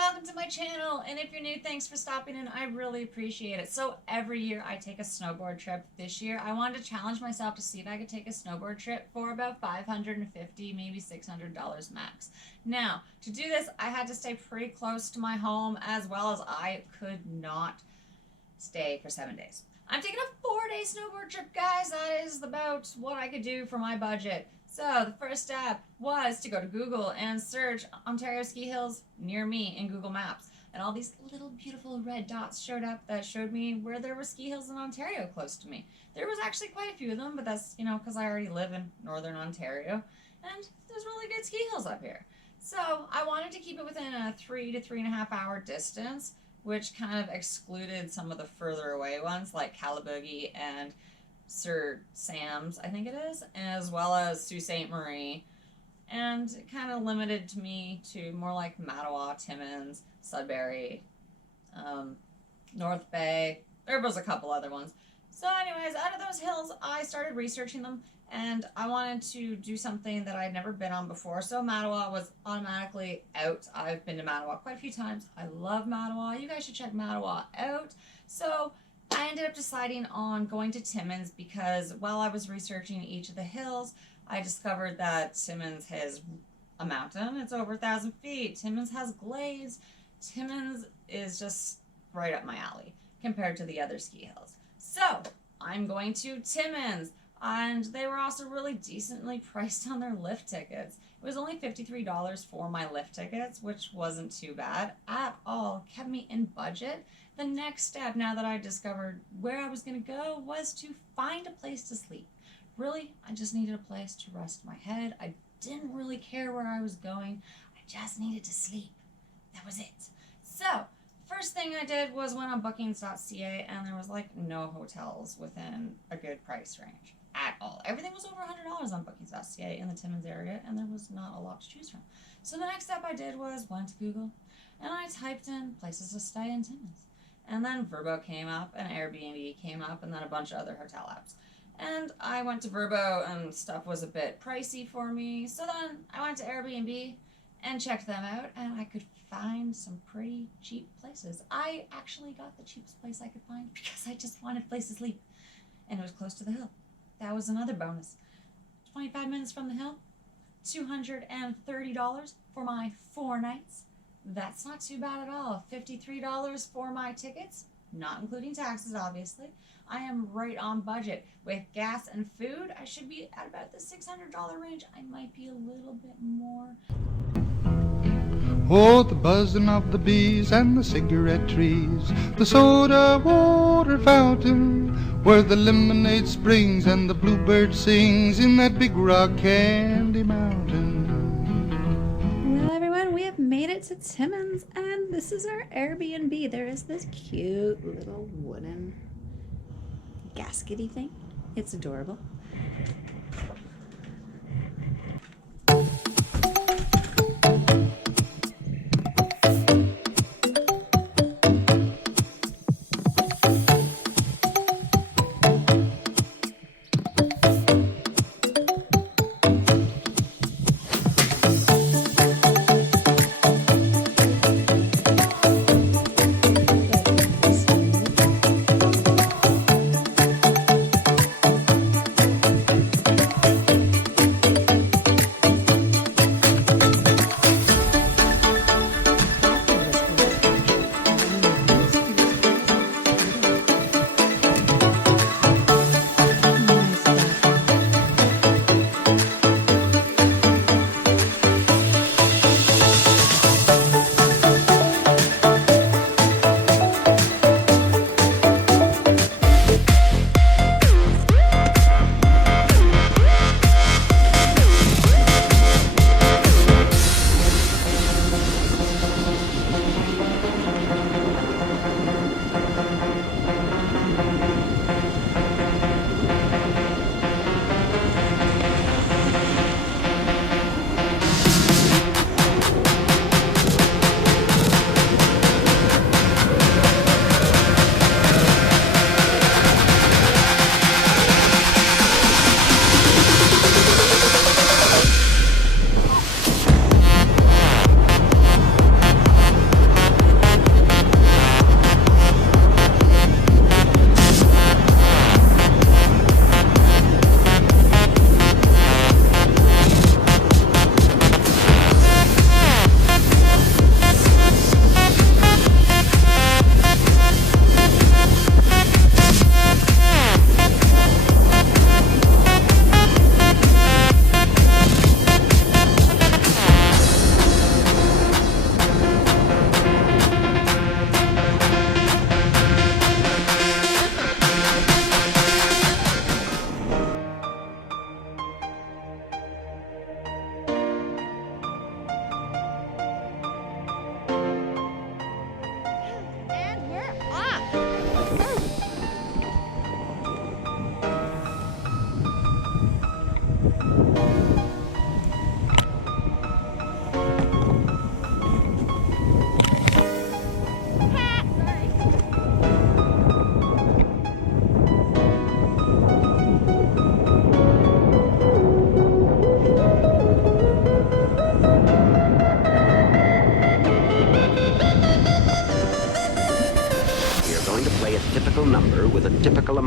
welcome to my channel. And if you're new, thanks for stopping in. I really appreciate it. So every year I take a snowboard trip. This year I wanted to challenge myself to see if I could take a snowboard trip for about $550, maybe $600 max. Now, to do this, I had to stay pretty close to my home, as well as I could not stay for 7 days. I'm taking a 4-day snowboard trip, guys. That is about what I could do for my budget. So the first step was to go to Google and search Ontario ski hills near me in Google Maps. And all these little beautiful red dots showed up that showed me where there were ski hills in Ontario close to me. There was actually quite a few of them, but that's, because I already live in Northern Ontario and there's really good ski hills up here. So I wanted to keep it within a 3 to 3.5 hour distance, which kind of excluded some of the further away ones like Calabogie and Sir Sam's, I think it is, as well as Sault Ste. Marie, and it kind of limited me to more like Mattawa, Timmins, Sudbury, North Bay. There was a couple other ones. So anyways, out of those hills, I started researching them, and I wanted to do something that I'd never been on before. So Mattawa was automatically out. I've been to Mattawa quite a few times. I love Mattawa. You guys should check Mattawa out. So I ended up deciding on going to Timmins because while I was researching each of the hills, I discovered that Timmins has a mountain. It's over 1,000 feet. Timmins has glades. Timmins is just right up my alley compared to the other ski hills. So I'm going to Timmins, and they were also really decently priced on their lift tickets. It was only $53 for my lift tickets, which wasn't too bad at all. Kept me in budget. The next step, now that I discovered where I was going to go, was to find a place to sleep. Really, I just needed a place to rest my head. I didn't really care where I was going. I just needed to sleep. That was it. So, first thing I did was went on bookings.ca, and there was like no hotels within a good price range at all. Everything was over $100 on bookings.ca in the Timmins area, and there was not a lot to choose from. So the next step I did was went to Google, and I typed in places to stay in Timmins. And then Vrbo came up, and AirB&B came up, and then a bunch of other hotel apps. And I went to Vrbo, and stuff was a bit pricey for me. So then I went to AirB&B and checked them out, and I could find some pretty cheap places. I actually got the cheapest place I could find because I just wanted a place to sleep, and it was close to the hill. That was another bonus. 25 minutes from the hill, $230 for my 4 nights. That's not too bad at all. $53 for my tickets, not including taxes, obviously. I am right on budget. With gas and food, I should be at about the $600 range. I might be a little bit more. Oh, the buzzing of the bees and the cigarette trees, the soda water fountain, where the lemonade springs and the bluebird sings in that big rock candy mountain. Well, everyone, we have made it to Timmins, and this is our Airbnb. There is this cute little wooden gaskety thing. It's adorable.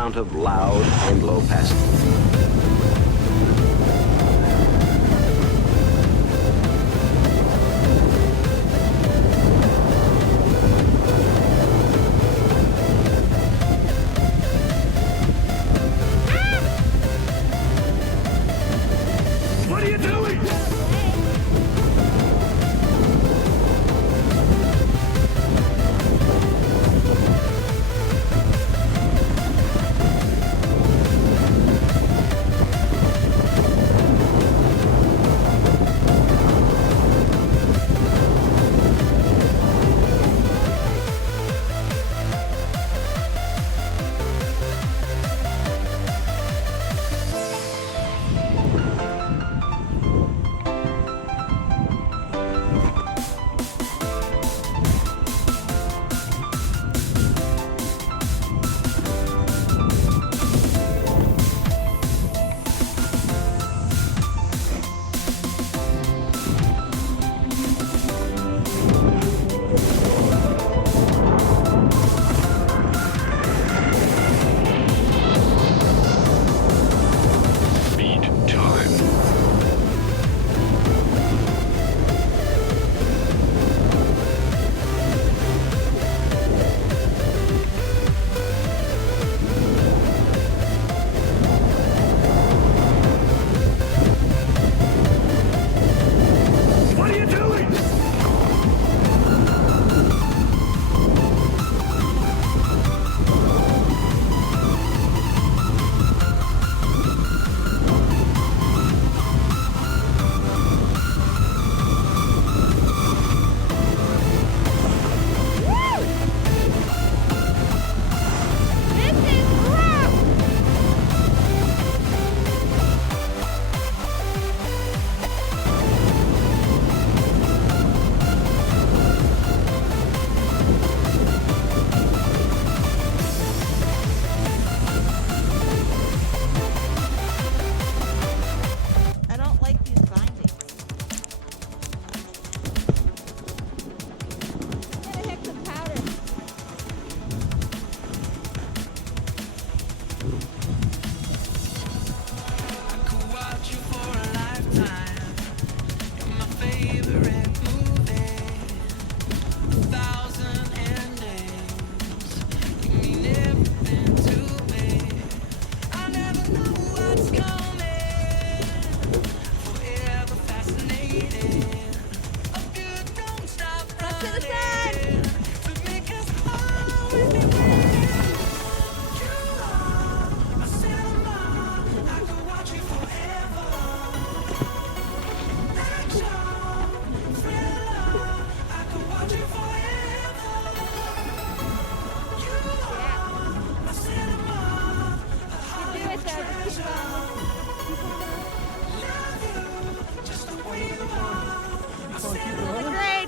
amount of loud and low passing. What are you doing?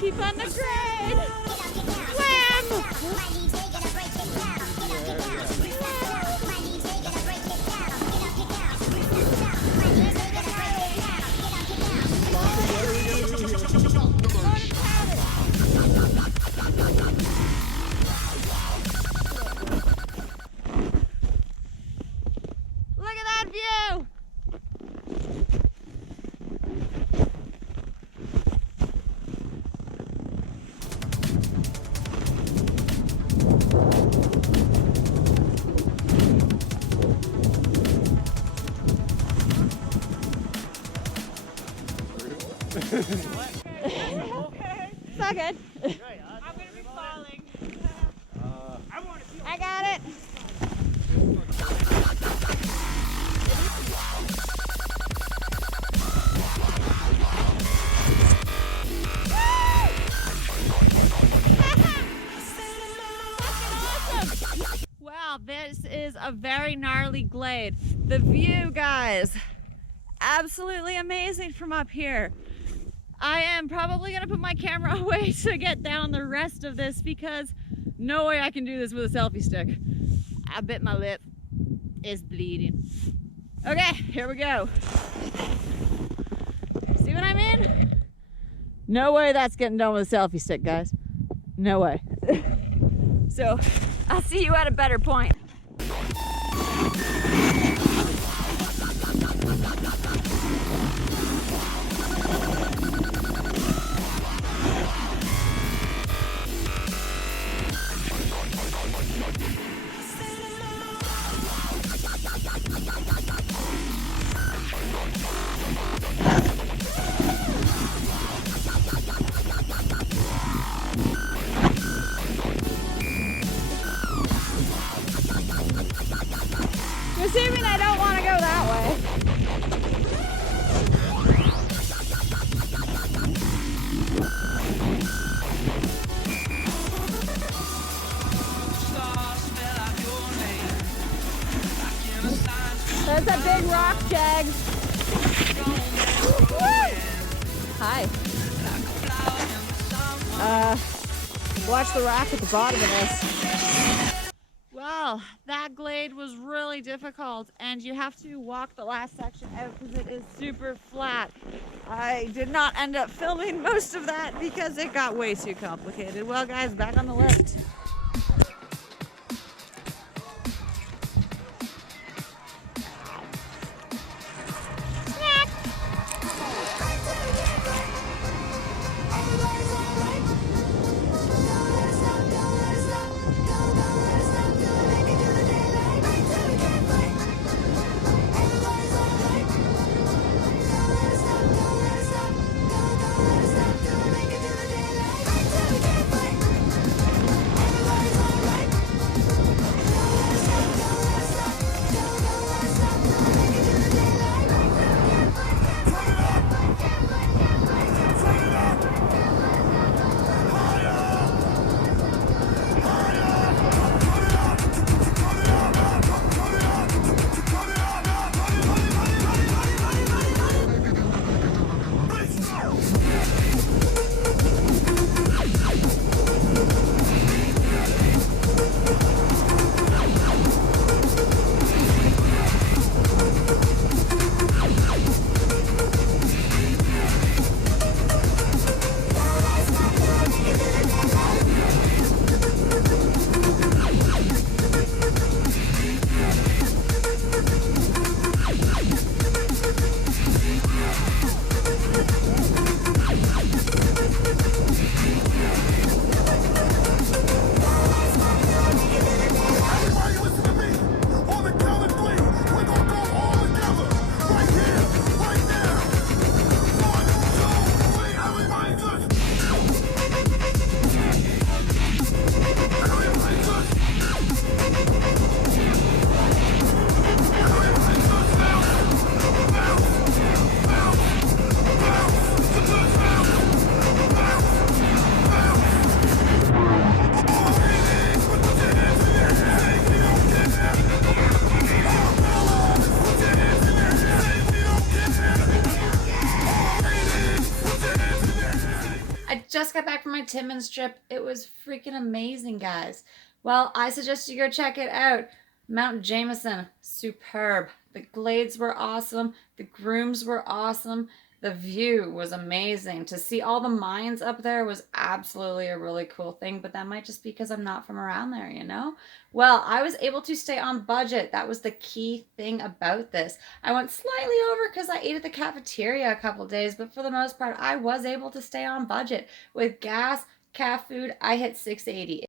Keep on the grade. Slam! Look at that view! It's all good. I'm gonna be falling. I got it. Wow, this is a very gnarly glade. The view, guys, absolutely amazing from up here. I am probably gonna put my camera away to get down the rest of this because no way I can do this with a selfie stick. I bet my lip is bleeding. Okay, here we go. See what I mean? No way that's getting done with a selfie stick, guys. No way. So I'll see you at a better point. Assuming I don't want to go that way. There's a big rock, Jags. Woo! Hi. Watch the rock at the bottom of this. Well, that glade was really difficult, and you have to walk the last section out because it is super flat. I did not end up filming most of that because it got way too complicated. Well, guys, back on the lift. Just got back from my Timmins trip. It was freaking amazing, guys. Well, I suggest you go check it out. Mount Jamison, superb. The glades were awesome. The grooms were awesome. The view was amazing. To see all the mines up there was absolutely a really cool thing, but that might just be because I'm not from around there, you know? Well, I was able to stay on budget. That was the key thing about this. I went slightly over because I ate at the cafeteria a couple days, but for the most part, I was able to stay on budget. With gas, cat food, I hit $6.80.